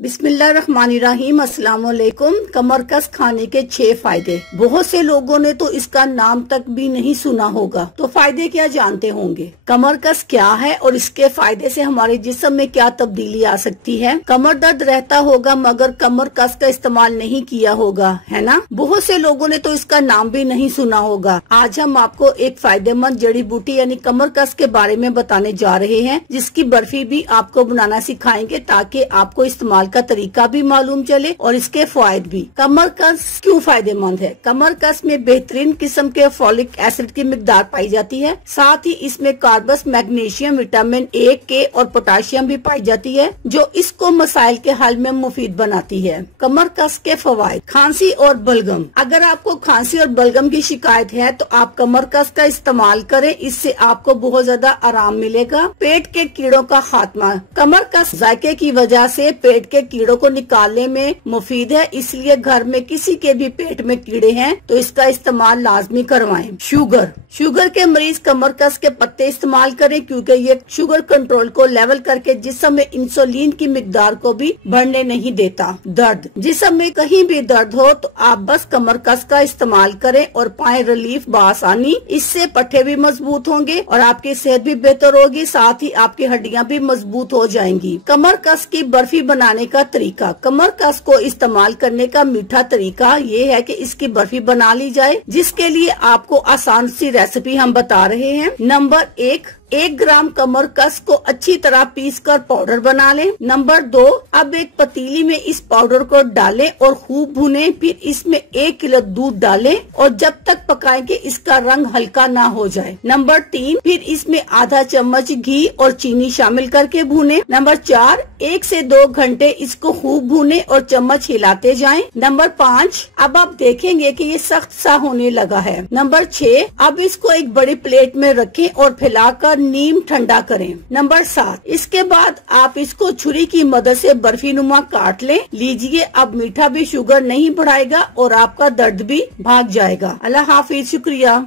बिस्मिल्लाहिर्रहमानिर्रहीम। अस्सलाम वालेकुम। कमरकस खाने के 6 फायदे। बहुत से लोगों ने तो इसका नाम तक भी नहीं सुना होगा, तो फायदे क्या जानते होंगे? कमरकस क्या है और इसके फायदे से हमारे जिस्म में क्या तब्दीली आ सकती है? कमर दर्द रहता होगा मगर कमरकस का इस्तेमाल नहीं किया होगा, है ना? बहुत से लोगों ने तो इसका नाम भी नहीं सुना होगा। आज हम आपको एक फायदेमंद जड़ी बूटी यानी कमरकस के बारे में बताने जा रहे हैं, जिसकी बर्फी भी आपको बनाना सिखाएंगे ताकि आपको इस्तेमाल का तरीका भी मालूम चले और इसके फायदे भी। कमरकस क्यों फायदेमंद है? कमरकस में बेहतरीन किस्म के फॉलिक एसिड की मिकदार पाई जाती है, साथ ही इसमें कार्बस, मैग्नीशियम, विटामिन ए, के और पोटाशियम भी पाई जाती है, जो इसको मसाइल के हल में मुफीद बनाती है। कमरकस के फवायद। खांसी और बलगम। अगर आपको खांसी और बलगम की शिकायत है तो आप कमरकस का इस्तेमाल करें, इससे आपको बहुत ज्यादा आराम मिलेगा। पेट के कीड़ों का खात्मा। कमरकस जायके की वजह से पेट के कीड़ों को निकालने में मुफीद है, इसलिए घर में किसी के भी पेट में कीड़े हैं तो इसका इस्तेमाल लाजमी करवाएं। शुगर के मरीज कमरकस के पत्ते इस्तेमाल करें, क्योंकि ये शुगर कंट्रोल को लेवल करके जिस्म में इंसुलिन की मिकदार को भी बढ़ने नहीं देता। दर्द। जिस्म में कहीं भी दर्द हो तो आप बस कमरकस का इस्तेमाल करें और पाए रिलीफ बासानी। इससे पट्टे भी मजबूत होंगे और आपकी सेहत भी बेहतर होगी, साथ ही आपकी हड्डियां भी मजबूत हो जाएंगी। कमरकस की बर्फी बनाने का तरीका। कमरकस को इस्तेमाल करने का मीठा तरीका ये है कि इसकी बर्फी बना ली जाए, जिसके लिए आपको आसान सी रेसिपी हम बता रहे हैं। नंबर 1 ग्राम कमरकस को अच्छी तरह पीसकर पाउडर बना लें। नंबर 2, अब एक पतीली में इस पाउडर को डालें और खूब भुनें, फिर इसमें 1 किलो दूध डालें और जब तक पकाएं कि इसका रंग हल्का ना हो जाए। नंबर 3, फिर इसमें आधा चम्मच घी और चीनी शामिल करके भुनें। नंबर 4, 1 से 2 घंटे इसको खूब भुनें और चम्मच हिलाते जाएं। नंबर 5, अब आप देखेंगे कि ये सख्त सा होने लगा है। नंबर 6, अब इसको एक बड़ी प्लेट में रखें और फैलाकर नीम ठंडा करें। नंबर 7, इसके बाद आप इसको छुरी की मदद से बर्फी नुमा काट लें। लीजिए, अब मीठा भी शुगर नहीं बढ़ाएगा और आपका दर्द भी भाग जाएगा। अल्लाह हाफिज। शुक्रिया।